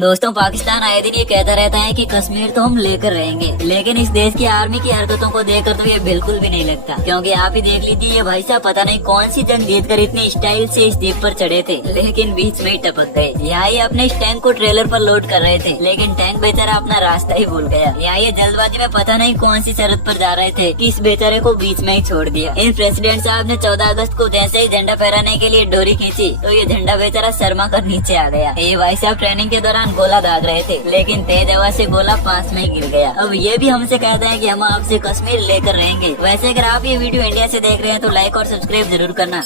दोस्तों, पाकिस्तान आए दिन ये कहता रहता है कि कश्मीर तो हम लेकर रहेंगे, लेकिन इस देश की आर्मी की हरकतों को देखकर तो ये बिल्कुल भी नहीं लगता। क्योंकि आप ही देख लीजिए, ये भाई साहब पता नहीं कौन सी जंग जीतकर इतनी स्टाइल से इस द्वीप पर चढ़े थे, लेकिन बीच में ही टपक गए। यहाँ ये अपने इस टैंक को ट्रेलर पर लोड कर रहे थे, लेकिन टैंक बेचारा अपना रास्ता ही भूल गया। यहाँ ये जल्दबाजी में पता नहीं कौन सी शरत पर जा रहे थे कि इस बेचारे को बीच में ही छोड़ दिया। इन प्रेसिडेंट साहब ने 14 अगस्त को जैसे ही झंडा फहराने के लिए डोरी खींची तो ये झंडा बेचारा शर्मा कर नीचे आ गया। ये भाई साहब ट्रेनिंग के दौरान गोला दाग रहे थे, लेकिन तेज हवा से गोला पास में ही गिर गया। अब ये भी हमसे कहता है कि हम आपसे कश्मीर लेकर रहेंगे। वैसे अगर आप ये वीडियो इंडिया से देख रहे हैं तो लाइक और सब्सक्राइब जरूर करना।